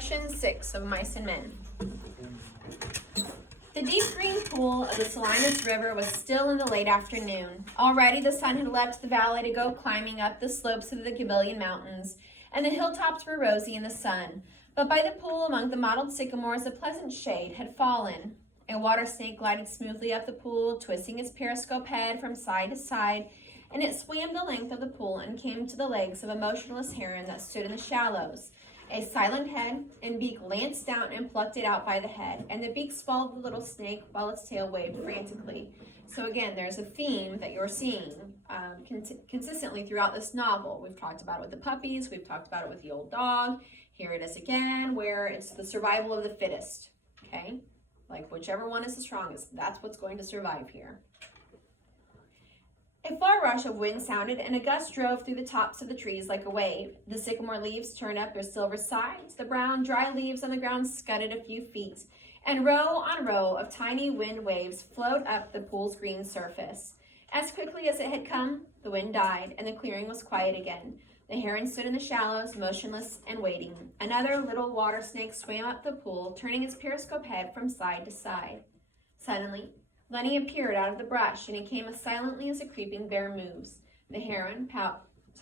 Section 6 of Mice and Men. The deep green pool of the Salinas River was still in the late afternoon. Already the sun had left the valley to go climbing up the slopes of the Gabillion Mountains, and the hilltops were rosy in the sun. But by the pool among the mottled sycamores a pleasant shade had fallen. A water snake glided smoothly up the pool, twisting its periscope head from side to side, and it swam the length of the pool and came to the legs of a motionless heron that stood in the shallows. A silent head and beak lanced down and plucked it out by the head, and the beak swallowed the little snake while its tail waved frantically. So again, there's a theme that you're seeing consistently throughout this novel. We've talked about it with the puppies, we've talked about it with the old dog. Here it is again, where it's the survival of the fittest, okay? Like whichever one is the strongest, that's what's going to survive here. A far rush of wind sounded, and a gust drove through the tops of the trees like a wave. The sycamore leaves turned up their silver sides. The brown, dry leaves on the ground scudded a few feet, and row on row of tiny wind waves flowed up the pool's green surface. As quickly as it had come, the wind died, and the clearing was quiet again. The heron stood in the shallows, motionless and waiting. Another little water snake swam up the pool, turning its periscope head from side to side. Suddenly, Lenny appeared out of the brush, and he came as silently as a creeping bear moves. The heron pounded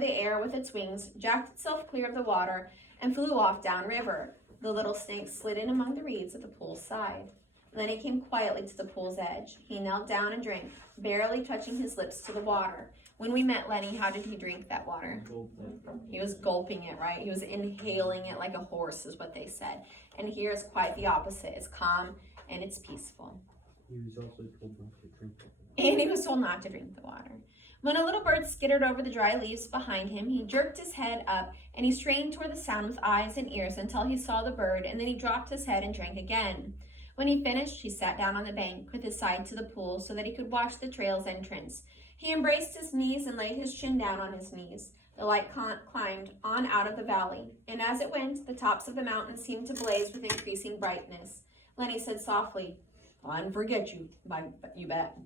the air with its wings, jacked itself clear of the water, and flew off downriver. The little snake slid in among the reeds at the pool's side. Lenny came quietly to the pool's edge. He knelt down and drank, barely touching his lips to the water. When we met Lenny, how did he drink that water? He was gulping it, right? He was inhaling it like a horse, is what they said. And here is quite the opposite. It's calm and it's peaceful. He was also told not to drink the water. And he was told not to drink the water. When a little bird skittered over the dry leaves behind him, he jerked his head up and he strained toward the sound with eyes and ears until he saw the bird, and then he dropped his head and drank again. When he finished, he sat down on the bank with his side to the pool so that he could watch the trail's entrance. He embraced his knees and laid his chin down on his knees. The light climbed on out of the valley, and as it went, the tops of the mountains seemed to blaze with increasing brightness. Lenny said softly, "I didn't forget you, you bet.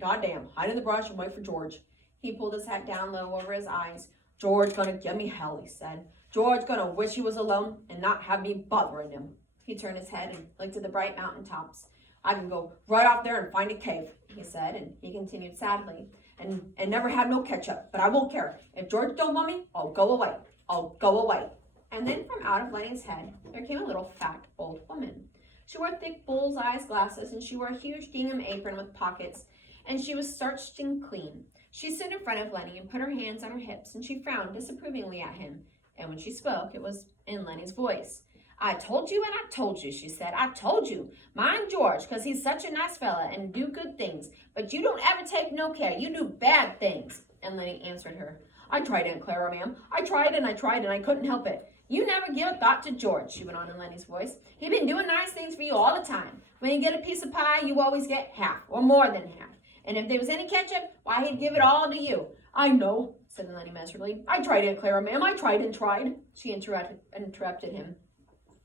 Goddamn, hide in the brush and wait for George." He pulled his hat down low over his eyes. "George gonna give me hell," he said. "George gonna wish he was alone and not have me bothering him." He turned his head and looked at the bright mountain tops. "I can go right off there and find a cave," he said, and he continued sadly, and never have no ketchup, but I won't care. If George don't want me, I'll go away. I'll go away. And then from out of Lenny's head, there came a little fat old woman. She wore thick bull's-eyes glasses, and she wore a huge gingham apron with pockets, and she was starched and clean. She stood in front of Lenny and put her hands on her hips, and she frowned disapprovingly at him. And when she spoke, it was in Lenny's voice. "I told you and I told you," she said. "I told you. Mind George, 'cause he's such a nice fella and do good things. But you don't ever take no care. You do bad things." And Lenny answered her. "I tried, Aunt Clara, ma'am. I tried and I couldn't help it." "You never give a thought to George," she went on in Lenny's voice. "He been doing nice things for you all the time. When you get a piece of pie, you always get half or more than half. And if there was any ketchup, why, he'd give it all to you." "I know," said Lenny miserably. "I tried, Aunt Clara, ma'am. I tried and tried." She interrupted him.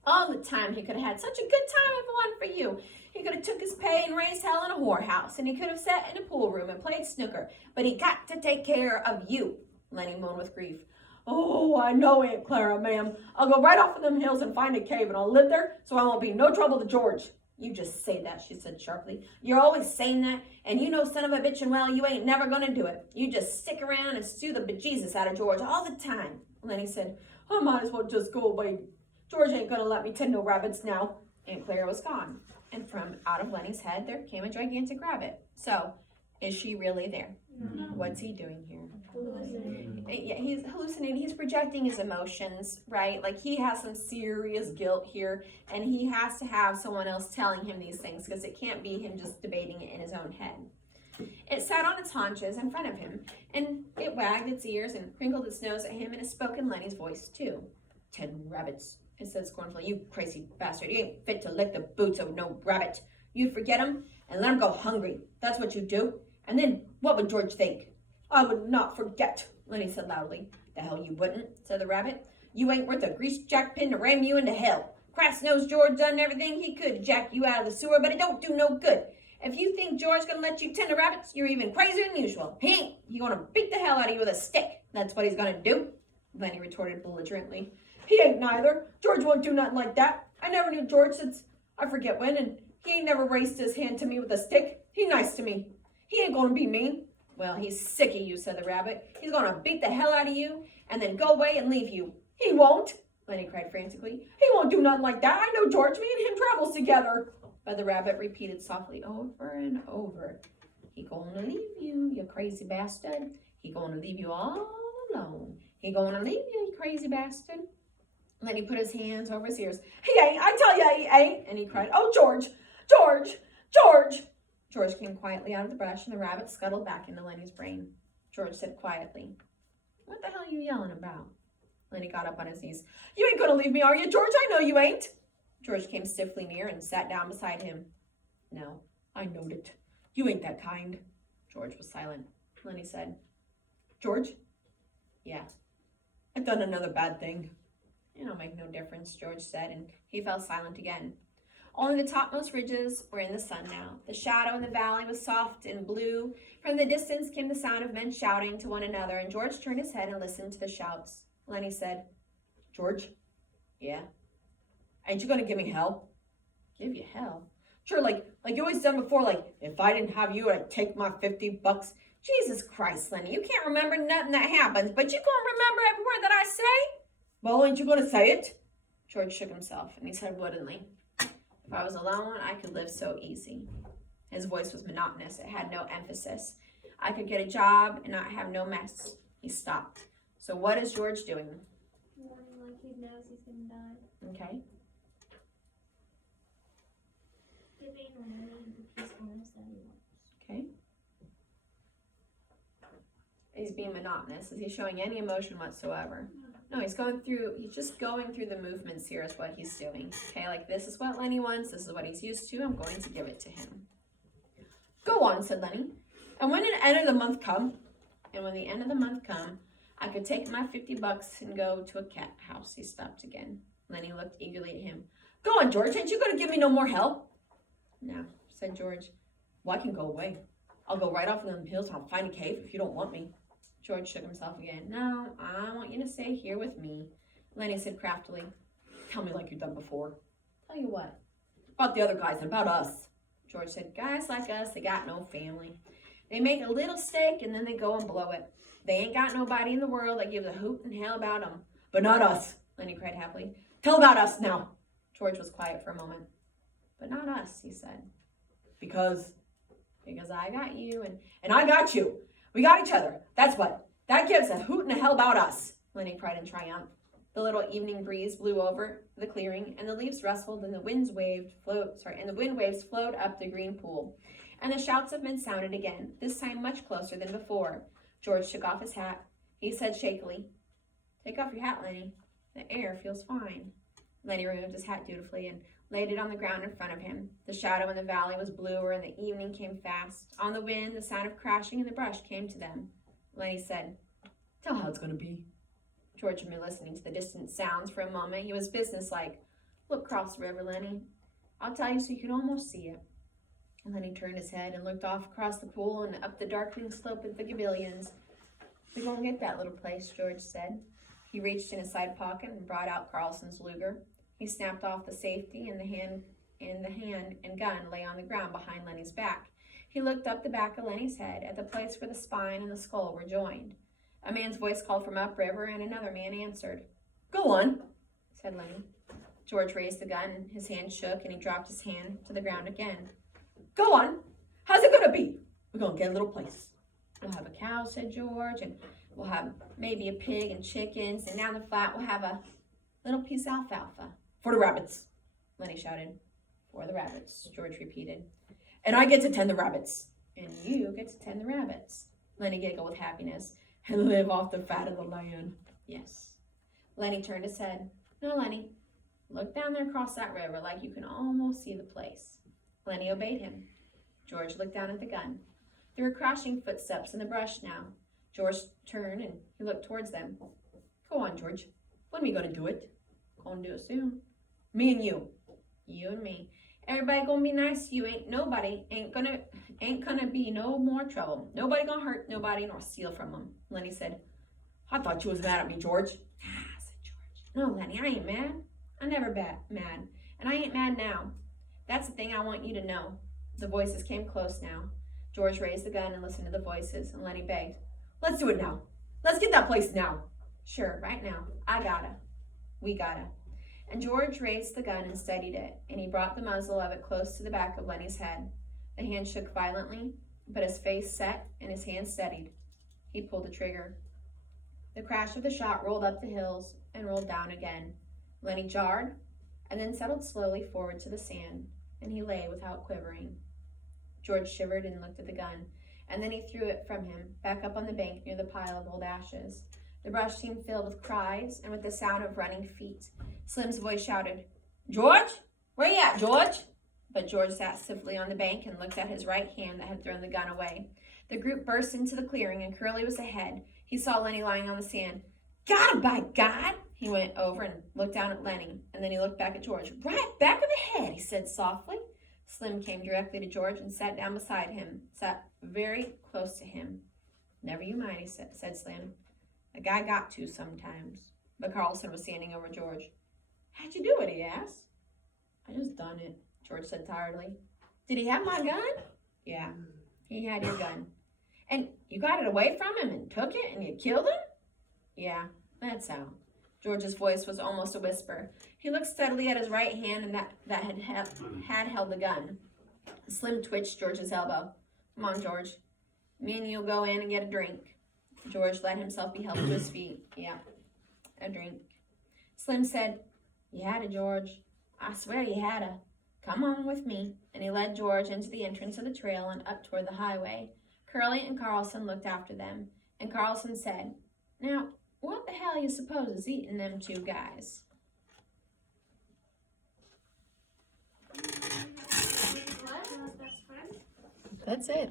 "All the time he could have had such a good time if it wasn't for you. He could have took his pay and raised hell in a whorehouse, and he could have sat in a pool room and played snooker, but he got to take care of you." Lenny moaned with grief. "Oh, I know, Aunt Clara, ma'am. I'll go right off of them hills and find a cave, and I'll live there so I won't be no trouble to George." "You just say that," she said sharply. "You're always saying that, and you know, son of a bitch, and well, you ain't never gonna do it. You just stick around and stew the bejesus out of George all the time." Lenny said, "I might as well just go away. George ain't gonna let me tend no rabbits now." Aunt Clara was gone, and from out of Lenny's head there came a gigantic rabbit. So, is she really there? No. What's he doing here? Hallucinating. Yeah, he's hallucinating. He's projecting his emotions, right? Like he has some serious guilt here, and he has to have someone else telling him these things because it can't be him just debating it in his own head. It sat on its haunches in front of him, and it wagged its ears and crinkled its nose at him, and it spoke in Lenny's voice too. "10 rabbits," it said scornfully. "You crazy bastard. You ain't fit to lick the boots of no rabbit. You'd forget him and let him go hungry. That's what you do. And then what would George think?" "I would not forget," Lenny said loudly. "The hell you wouldn't," said the rabbit. "You ain't worth a grease jack pin to ram you into hell. Crass-nosed George done everything he could to jack you out of the sewer, but it don't do no good. If you think George's gonna let you tend the rabbits, you're even crazier than usual. He ain't. He's gonna beat the hell out of you with a stick. That's what he's gonna do." Lenny retorted belligerently. He ain't neither. George won't do nothing like that. I never knew George since I forget when, and he ain't never raised his hand to me with a stick. He nice to me. He ain't gonna be mean. Well, he's sick of you, said the rabbit. He's gonna beat the hell out of you and then go away and leave you. He won't, Lenny cried frantically. He won't do nothing like that. I know George. Me and him travels together. But the rabbit repeated softly over and over. He gonna leave you, you crazy bastard. He gonna leave you all alone. He gonna leave you, you crazy bastard. Lenny put his hands over his ears. He ain't, I tell you he ain't. And he cried, oh, George, George, George. George came quietly out of the brush and the rabbit scuttled back into Lenny's brain. George said quietly, what the hell are you yelling about? Lenny got up on his knees. You ain't gonna leave me, are you, George? I know you ain't. George came stiffly near and sat down beside him. No, I knowed it. You ain't that kind. George was silent. Lenny said, George? Yeah, I've done another bad thing. It'll make no difference, George said, and he fell silent again. Only the topmost ridges were in the sun now. The shadow in the valley was soft and blue. From the distance came the sound of men shouting to one another, and George turned his head and listened to the shouts. Lenny said, George? Yeah? Ain't you gonna give me hell? Give you hell? Sure, like you always done before, like, if I didn't have you, I'd take my $50. Jesus Christ, Lenny, you can't remember nothing that happens, but you gonna remember every word that I say? Well, ain't you gonna say it? George shook himself, and he said woodenly, if I was alone, I could live so easy. His voice was monotonous. It had no emphasis. I could get a job and not have no mess. He stopped. So what is George doing? Like he knows he's gonna die. Okay. Giving Lenny the peacefulness that he wants. Okay. He's being monotonous. Is he showing any emotion whatsoever? No, he's just going through the movements here is what he's doing. Okay, like this is what Lenny wants, this is what he's used to, I'm going to give it to him. Go on, said Lenny. And when the end of the month come, I could take my $50 and go to a cat house. He stopped again. Lenny looked eagerly at him. Go on, George, ain't you gonna give me no more help? No, said George. Well, I can go away. I'll go right off in them hills and I'll find a cave if you don't want me. George shook himself again. No, I want you to stay here with me. Lenny said craftily. Tell me like you've done before. Tell you what? About the other guys and about us. George said, guys like us, they got no family. They make a little stake and then they go and blow it. They ain't got nobody in the world that gives a hoot and hell about them. But not us, Lenny cried happily. Tell about us now. George was quiet for a moment. But not us, he said. Because I got you and I got you. We got each other. That's what. That gives a hoot and a hell about us, Lenny cried in triumph. The little evening breeze blew over the clearing, and the leaves rustled, and the wind waves flowed up the green pool. And the shouts of men sounded again, this time much closer than before. George took off his hat. He said shakily, Take off your hat, Lenny. The air feels fine. Lenny removed his hat dutifully and laid it on the ground in front of him. The shadow in the valley was bluer, and the evening came fast. On the wind, the sound of crashing in the brush came to them. Lenny said, Tell how it's going to be. George had been listening to the distant sounds for a moment. He was businesslike. Look across the river, Lenny. I'll tell you so you can almost see it. And then he turned his head and looked off across the pool and up the darkening slope of the Gabillions. We won't get that little place, George said. He reached in his side pocket and brought out Carlson's Luger. He snapped off the safety, and the hand and gun lay on the ground behind Lenny's back. He looked up the back of Lenny's head at the place where the spine and the skull were joined. A man's voice called from upriver, and another man answered. Go on, said Lenny. George raised the gun, and his hand shook, and he dropped his hand to the ground again. Go on. How's it going to be? We're going to get a little place. We'll have a cow, said George, and we'll have maybe a pig and chickens, and down the flat we'll have a little piece of alfalfa. For the rabbits, Lenny shouted. For the rabbits, George repeated. And I get to tend the rabbits. And you get to tend the rabbits. Lenny giggled with happiness. And live off the fat of the land. Yes. Lenny turned his head. No, Lenny. Look down there across that river like you can almost see the place. Lenny obeyed him. George looked down at the gun. There were crashing footsteps in the brush now. George turned and he looked towards them. Go on, George. When are we going to do it? Gonna do it soon. Me and you. You and me. Everybody gonna be nice to you. Ain't gonna be no more trouble. Nobody gonna hurt nobody nor steal from them. Lenny said, I thought you was mad at me, George. Ah, said George. No, Lenny, I ain't mad. I never mad. And I ain't mad now. That's the thing I want you to know. The voices came close now. George raised the gun and listened to the voices, and Lenny begged, let's do it now. Let's get that place now. Sure, right now. I gotta. We gotta. And George raised the gun and steadied it, and he brought the muzzle of it close to the back of Lenny's head. The hand shook violently, but his face set and his hand steadied. He pulled the trigger. The crash of the shot rolled up the hills and rolled down again. Lenny jarred and then settled slowly forward to the sand, and he lay without quivering. George shivered and looked at the gun, and then he threw it from him, back up on the bank near the pile of old ashes. The brush seemed filled with cries and with the sound of running feet. Slim's voice shouted, George? Where you at, George? But George sat stiffly on the bank and looked at his right hand that had thrown the gun away. The group burst into the clearing, and Curly was ahead. He saw Lenny lying on the sand. Got him, by God! He went over and looked down at Lenny, and then he looked back at George. Right back of the head, he said softly. Slim came directly to George and sat down beside him, sat very close to him. Never you mind, he said Slim. A guy got to sometimes. But Carlson was standing over George. How'd you do it, he asked. I just done it, George said tiredly. Did he have my gun? Yeah, he had your gun. And you got it away from him and took it and you killed him? Yeah, that's how. George's voice was almost a whisper. He looked steadily at his right hand and that had held the gun. Slim twitched George's elbow. Come on, George. Me and you'll go in and get a drink. George let himself be helped to his feet. Yeah, a drink. Slim said, you had it, George. I swear you had it. Come on with me. And he led George into the entrance of the trail and up toward the highway. Curly and Carlson looked after them, and Carlson said, now, what the hell you suppose is eating them two guys? What? Best friend? That's it.